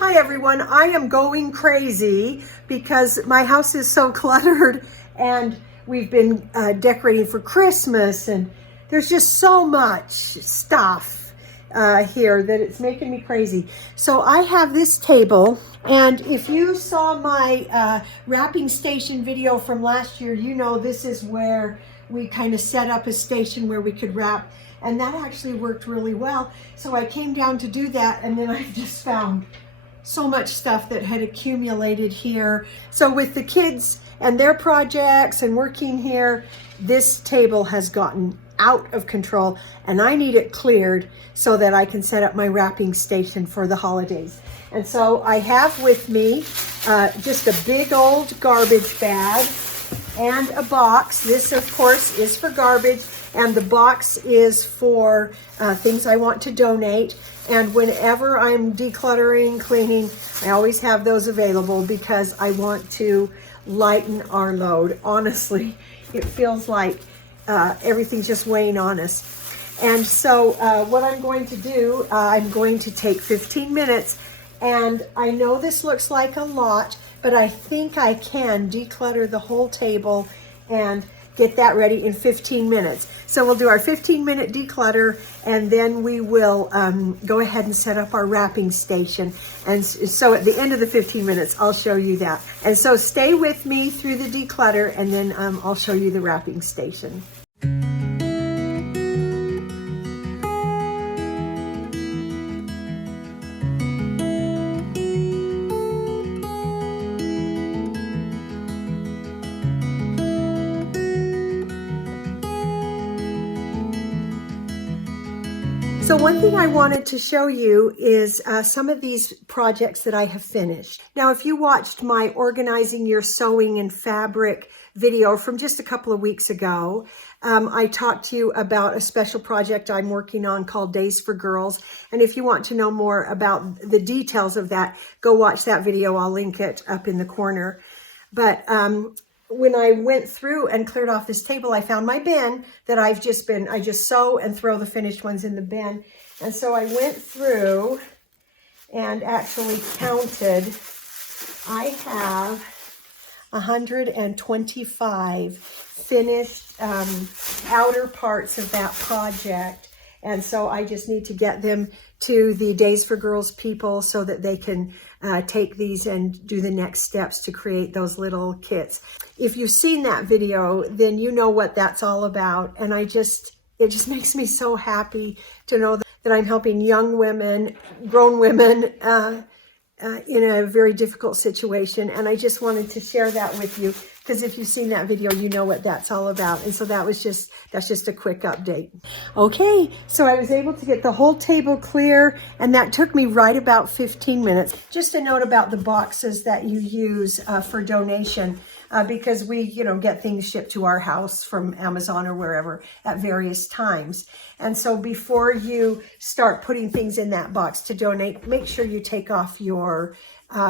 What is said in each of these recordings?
Hi everyone, I am going crazy because my house is so cluttered and we've been decorating for Christmas and there's just so much stuff here that it's making me crazy. So I have this table, and if you saw my wrapping station video from last year, you know this is where we kind of set up a station where we could wrap, and that actually worked really well. So I came down to do that, and then I just found so much stuff that had accumulated here. So with the kids and their projects and working here, this table has gotten out of control and I need it cleared so that I can set up my wrapping station for the holidays. And so I have with me just a big old garbage bag and a box. This of course is for garbage, and the box is for things I want to donate. And whenever I'm decluttering, cleaning, I always have those available because I want to lighten our load. Honestly, it feels like everything's just weighing on us. And so what I'm going to do, I'm going to take 15 minutes, and I know this looks like a lot, but I think I can declutter the whole table and get that ready in 15 minutes. So we'll do our 15-minute declutter, and then we will go ahead and set up our wrapping station. And so at the end of the 15 minutes, I'll show you that. And so stay with me through the declutter, and then I'll show you the wrapping station. So one thing I wanted to show you is some of these projects that I have finished. Now, if you watched my Organizing Your Sewing and Fabric video from just a couple of weeks ago, I talked to you about a special project I'm working on called Days for Girls. And if you want to know more about the details of that, go watch that video. I'll link it up in the corner. But when I went through and cleared off this table, I found my bin that I just sew and throw the finished ones in the bin. And so I went through and actually counted. I have 125 finished outer parts of that project. And so I just need to get them to the Days for Girls people so that they can take these and do the next steps to create those little kits. If you've seen that video, then you know what that's all about. And it just makes me so happy to know that I'm helping young women, grown women, in a very difficult situation. And I just wanted to share that with you, because if you've seen that video, you know what that's all about. And so that's just a quick update. Okay, so I was able to get the whole table clear, and that took me right about 15 minutes. Just a note about the boxes that you use for donation, because we, get things shipped to our house from Amazon or wherever at various times. And so before you start putting things in that box to donate, make sure you take off your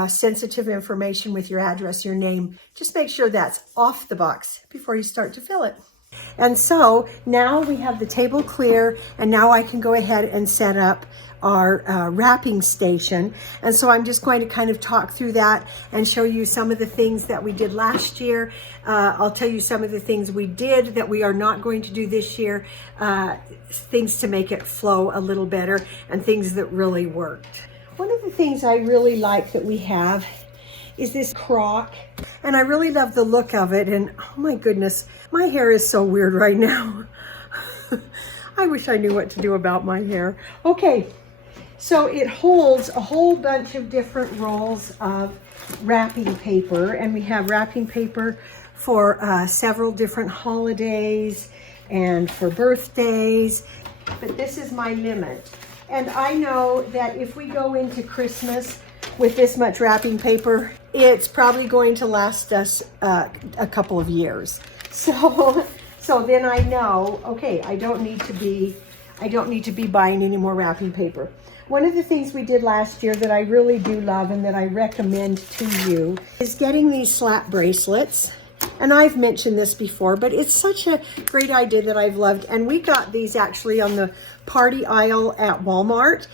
sensitive information with your address, your name. Just make sure that's off the box before you start to fill it. And so now we have the table clear, and now I can go ahead and set up our wrapping station. And so I'm just going to kind of talk through that and show you some of the things that we did last year. I'll tell you some of the things we did that we are not going to do this year, things to make it flow a little better, and things that really worked. One of the things I really like that we have is this crock, and I really love the look of it. And oh my goodness, my hair is so weird right now. I wish I knew what to do about my hair. Okay, so it holds a whole bunch of different rolls of wrapping paper, and we have wrapping paper for several different holidays and for birthdays, but this is my limit. And I know that if we go into Christmas with this much wrapping paper, it's probably going to last us a couple of years. So then I know, okay, I don't need to be buying any more wrapping paper. One of the things we did last year that I really do love and that I recommend to you is getting these slap bracelets. And I've mentioned this before, but it's such a great idea that I've loved. And we got these actually on the party aisle at Walmart.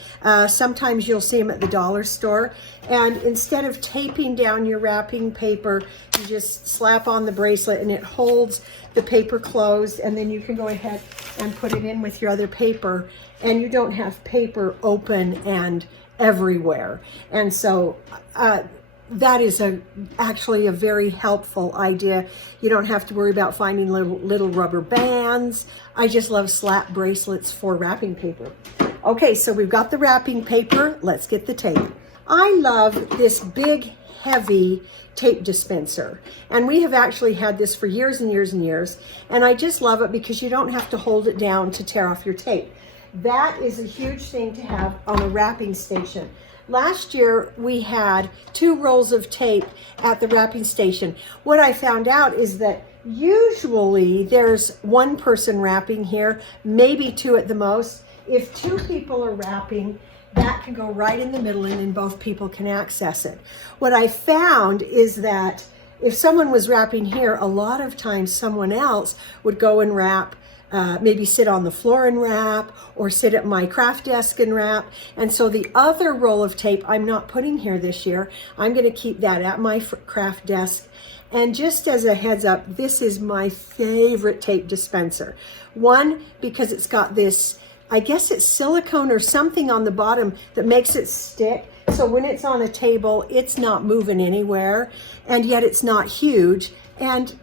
Sometimes you'll see them at the dollar store. And instead of taping down your wrapping paper, you just slap on the bracelet and it holds the paper closed, and then you can go ahead and put it in with your other paper, and you don't have paper open and everywhere. And so that is actually a very helpful idea. You don't have to worry about finding little rubber bands. I just love slap bracelets for wrapping paper. Okay, so we've got the wrapping paper. Let's get the tape. I love this big, heavy tape dispenser. And we have actually had this for years and years and years. And I just love it because you don't have to hold it down to tear off your tape. That is a huge thing to have on a wrapping station. Last year, we had 2 rolls of tape at the wrapping station. What I found out is that usually there's 1 person wrapping here, maybe 2 at the most. If 2 people are wrapping, that can go right in the middle and then both people can access it. What I found is that if someone was wrapping here, a lot of times someone else would go and wrap, maybe sit on the floor and wrap, or sit at my craft desk and wrap. And so the other roll of tape I'm not putting here this year. I'm going to keep that at my craft desk. And just as a heads up, this is my favorite tape dispenser. One, because it's got this, I guess it's silicone or something on the bottom that makes it stick. So when it's on a table, it's not moving anywhere, and yet it's not huge. And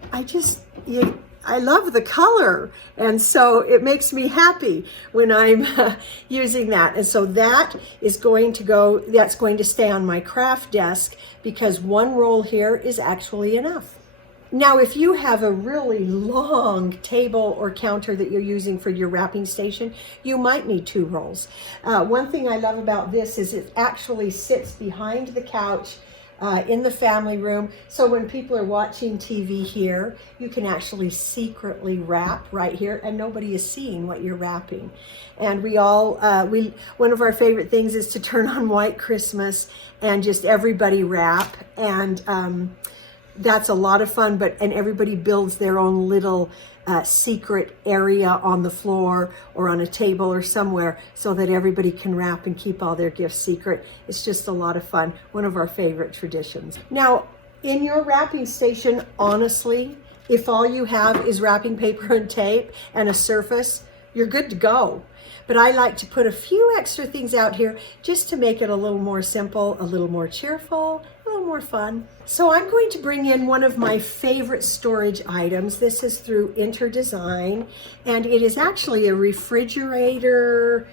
I love the color, and so it makes me happy when I'm using that. And so that is going to go, that's going to stay on my craft desk because 1 roll here is actually enough. Now, if you have a really long table or counter that you're using for your wrapping station, you might need 2 rolls. One thing I love about this is it actually sits behind the couch in the family room. So when people are watching TV here, you can actually secretly wrap right here and nobody is seeing what you're wrapping. And we all, one of our favorite things is to turn on White Christmas and just everybody wrap. And that's a lot of fun, and everybody builds their own little secret area on the floor or on a table or somewhere so that everybody can wrap and keep all their gifts secret. It's just a lot of fun. One of our favorite traditions. Now, in your wrapping station, honestly, if all you have is wrapping paper and tape and a surface, you're good to go. But I like to put a few extra things out here just to make it a little more simple, a little more cheerful, a little more fun. So I'm going to bring in one of my favorite storage items. This is through Interdesign, and it is actually a refrigerator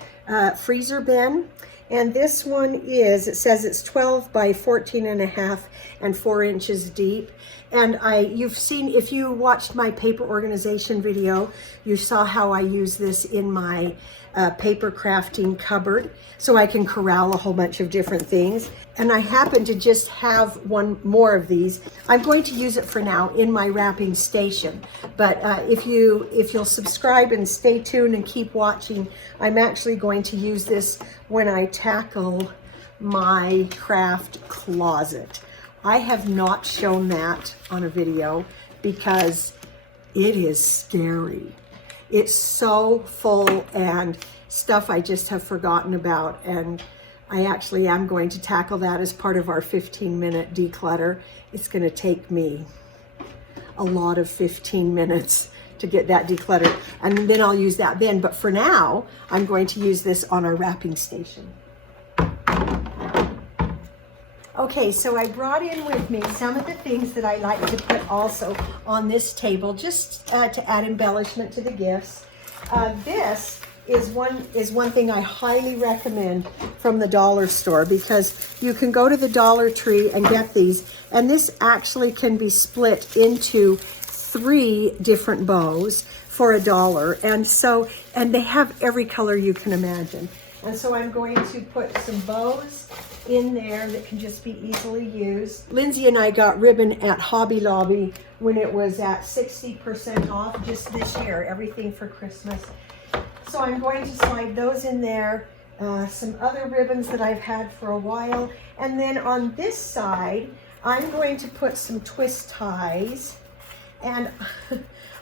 freezer bin. And this one is, it says it's 12 by 14 and a half and 4 inches deep. And you've seen, if you watched my paper organization video, you saw how I use this in my paper crafting cupboard, so I can corral a whole bunch of different things. And I happen to just have 1 more of these. I'm going to use it for now in my wrapping station. But if you'll subscribe and stay tuned and keep watching, I'm actually going to use this when I tackle my craft closet. I have not shown that on a video because it is scary. It's so full and stuff I just have forgotten about, and I actually am going to tackle that as part of our 15-minute declutter. It's going to take me a lot of 15 minutes to get that decluttered, and then I'll use that bin. But for now, I'm going to use this on our wrapping station. Okay, so I brought in with me some of the things that I like to put also on this table, just to add embellishment to the gifts. This is one thing I highly recommend from the dollar store, because you can go to the Dollar Tree and get these, and this actually can be split into 3 different bows for $1. And they have every color you can imagine. And so I'm going to put some bows in there that can just be easily used. Lindsay and I got ribbon at Hobby Lobby when it was at 60% off just this year, everything for Christmas. So I'm going to slide those in there, some other ribbons that I've had for a while. And then on this side, I'm going to put some twist ties. And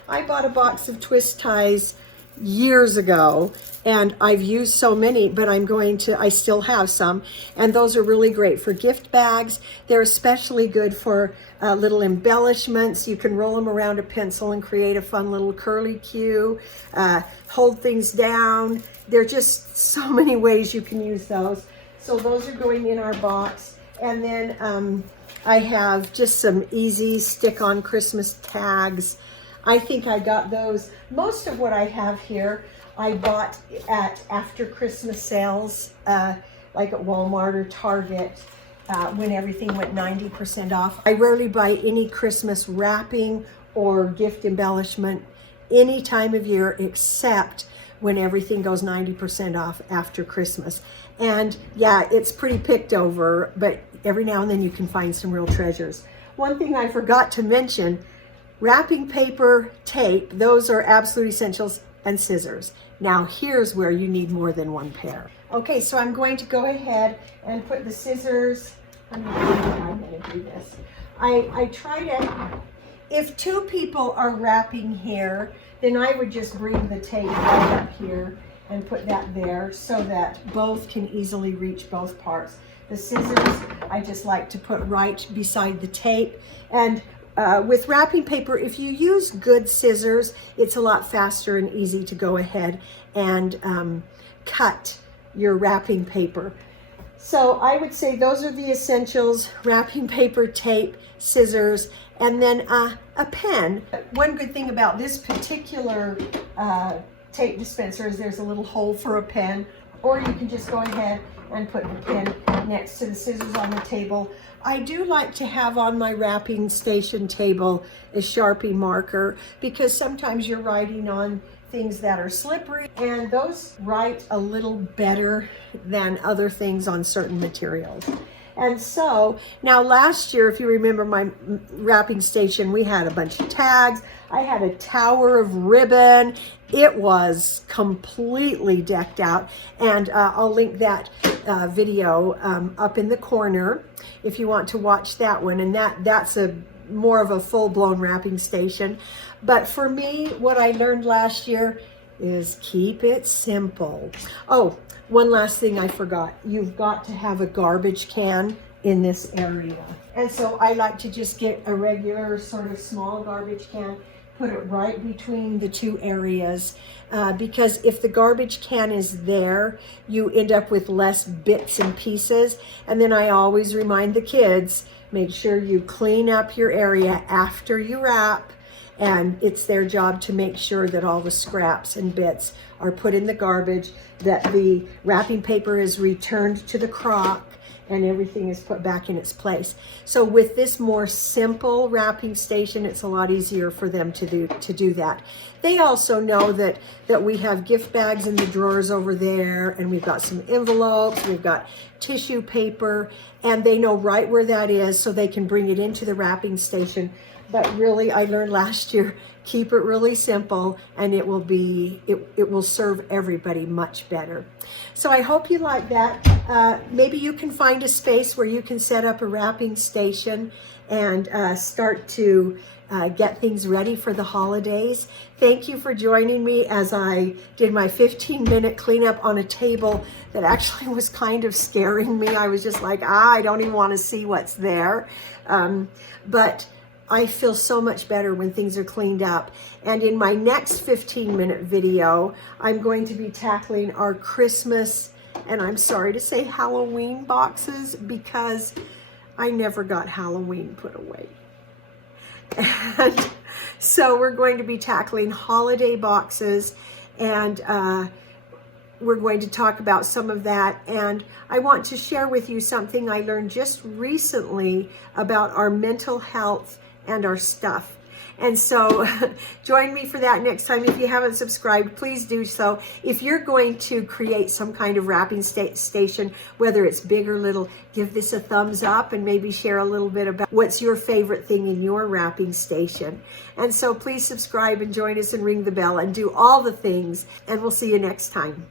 I bought a box of twist ties years ago, and I've used so many, but I still have some, and those are really great for gift bags. They're especially good for little embellishments. You can roll them around a pencil and create a fun little curly cue, hold things down. There are just so many ways you can use those. So those are going in our box. And then I have just some easy stick-on Christmas tags. I think I got those. Most of what I have here, I bought at after Christmas sales, like at Walmart or Target, when everything went 90% off. I rarely buy any Christmas wrapping or gift embellishment any time of year except when everything goes 90% off after Christmas. And yeah, it's pretty picked over, but every now and then you can find some real treasures. One thing I forgot to mention, wrapping paper, tape, those are absolute essentials, and scissors. Now here's where you need more than one pair. Okay, so I'm going to go ahead and put the scissors, I'm gonna do this. I try to, if two people are wrapping here, then I would just bring the tape right up here and put that there so that both can easily reach both parts. The scissors, I just like to put right beside the tape. And with wrapping paper, if you use good scissors, it's a lot faster and easy to go ahead and cut your wrapping paper. So I would say those are the essentials: wrapping paper, tape, scissors, and then a pen. One good thing about this particular tape dispenser is there's a little hole for a pen, or you can just go ahead and put the pen next to the scissors on the table. I do like to have on my wrapping station table a Sharpie marker, because sometimes you're writing on things that are slippery, and those write a little better than other things on certain materials. And so now last year, if you remember my wrapping station, we had a bunch of tags. I had a tower of ribbon. It was completely decked out, and I'll link that video up in the corner if you want to watch that one. And that's a more of a full-blown wrapping station. But for me, what I learned last year is keep it simple. Oh, one last thing I forgot. You've got to have a garbage can in this area. And so I like to just get a regular sort of small garbage can, put it right between the two areas, because if the garbage can is there, you end up with less bits and pieces. And then I always remind the kids, make sure you clean up your area after you wrap, and it's their job to make sure that all the scraps and bits are put in the garbage, that the wrapping paper is returned to the crock, and everything is put back in its place. So with this more simple wrapping station, it's a lot easier for them to do that. They also know that we have gift bags in the drawers over there, and we've got some envelopes, we've got tissue paper, and they know right where that is, so they can bring it into the wrapping station. But really, I learned last year, keep it really simple, and it will serve everybody much better. So I hope you like that. Maybe you can find a space where you can set up a wrapping station and start to get things ready for the holidays. Thank you for joining me as I did my 15-minute cleanup on a table that actually was kind of scaring me. I was just like, I don't even want to see what's there. But I feel so much better when things are cleaned up. And in my next 15-minute video, I'm going to be tackling our Christmas, and I'm sorry to say Halloween boxes, because I never got Halloween put away. And so we're going to be tackling holiday boxes, and we're going to talk about some of that. And I want to share with you something I learned just recently about our mental health and our stuff. And so join me for that next time. If you haven't subscribed, please do so. If you're going to create some kind of wrapping station, whether it's big or little, give this a thumbs up and maybe share a little bit about what's your favorite thing in your wrapping station. And so please subscribe and join us and ring the bell and do all the things, and we'll see you next time.